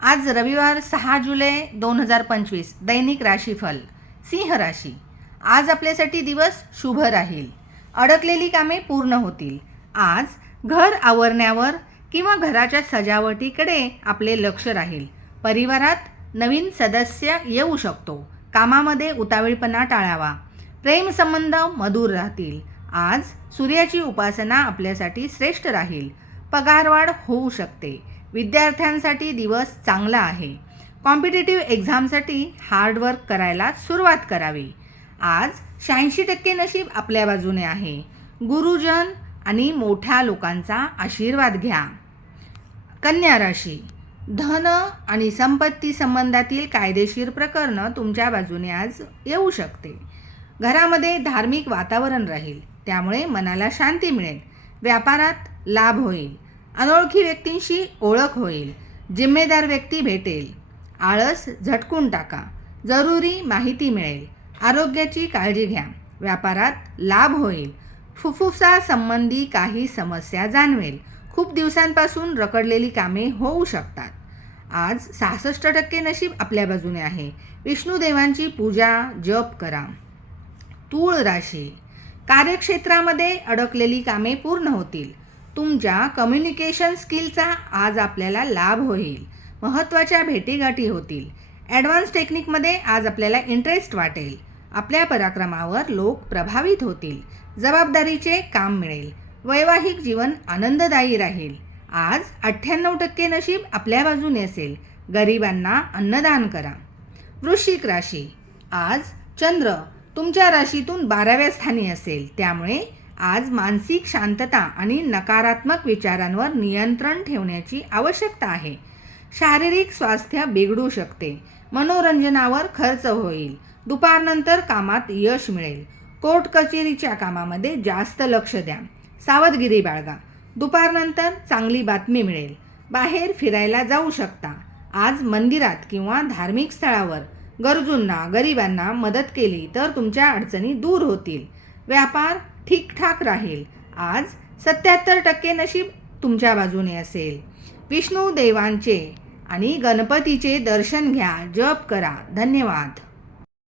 आज रविवार 6 जुलै 2025 दैनिक राशीफल सिंह राशी। आज आपल्यासाठी दिवस शुभ राहील। अडकलेली कामे पूर्ण होतील। आज घर आवरण्यावर किंवा घराच्या सजावटीकडे आपले लक्ष राहील। परिवारात नवीन सदस्य येऊ शकतो। कामामध्ये उतावीळपणा टाळावा। प्रेमसंबंध मधुर राहतील। आज सूर्याची उपासना आपल्यासाठी श्रेष्ठ राहील। पगारवाढ होऊ शकते। विद्यार्थ्यांसाठी दिवस चांगला आहे। कॉम्पिटिटिव्ह एक्झामसाठी हार्डवर्क करायला सुरुवात करावी। आज 86% नशीब आपल्या बाजूने आहे। गुरुजन आणि मोठ्या लोकांचा आशीर्वाद घ्या। कन्या राशी। धन आणि संपत्ती संबंधातील कायदेशीर प्रकरणं तुमच्या बाजूने आज येऊ शकते। घरामध्ये धार्मिक वातावरण राहील, त्यामुळे मनाला शांती मिळेल। व्यापारात लाभ होईल। अनोळखी व्यक्तींशी ओळख होईल। जिम्मेदार व्यक्ती भेटेल। आळस झटकून टाका। जरुरी माहिती मिळेल। आरोग्याची काळजी घ्या। व्यापारात लाभ होईल। फुफ्फुसा संबंधी काही समस्या जाणवेल। खूप दिवसांपासून रखडलेली कामे होऊ शकतात। आज 66% नशीब आपल्या बाजूने आहे। विष्णुदेवांची पूजा जप करा। तूळ राशी। कार्यक्षेत्रामध्ये अडकलेली कामे पूर्ण होतील। तुमच्या कम्युनिकेशन स्किलचा आज आपल्याला लाभ होईल। महत्त्वाच्या भेटीगाठी होतील। ॲडव्हान्स टेक्निकमध्ये आज आपल्याला इंटरेस्ट वाटेल। आपल्या पराक्रमावर लोक प्रभावित होतील। जबाबदारीचे काम मिळेल। वैवाहिक जीवन आनंददायी राहील। आज 98% नशीब आपल्या बाजूने असेल। गरिबांना अन्नदान करा। वृश्चिक राशी। आज चंद्र तुमच्या राशीतून 12व्या स्थानी असेल, त्यामुळे आज मानसिक शांतता आणि नकारात्मक विचारांवर नियंत्रण ठेवण्याची आवश्यकता आहे। शारीरिक स्वास्थ्य बिघडू शकते। मनोरंजनावर खर्च होईल। दुपारनंतर कामात यश मिळेल। कोर्ट कचेरीच्या कामामध्ये जास्त लक्ष द्या। सावधगिरी बाळगा। दुपारनंतर चांगली बातमी मिळेल। बाहेर फिरायला जाऊ शकता। आज मंदिरात किंवा धार्मिक स्थळावर गरजूंना गरिबांना मदत केली तर तुमच्या अडचणी दूर होतील। व्यापार ठीकठाक राहील। आज 77% नशीब तुमच्या बाजूने असेल। विष्णू देवांचे आणि गणपतीचे दर्शन घ्या, जप करा। धन्यवाद।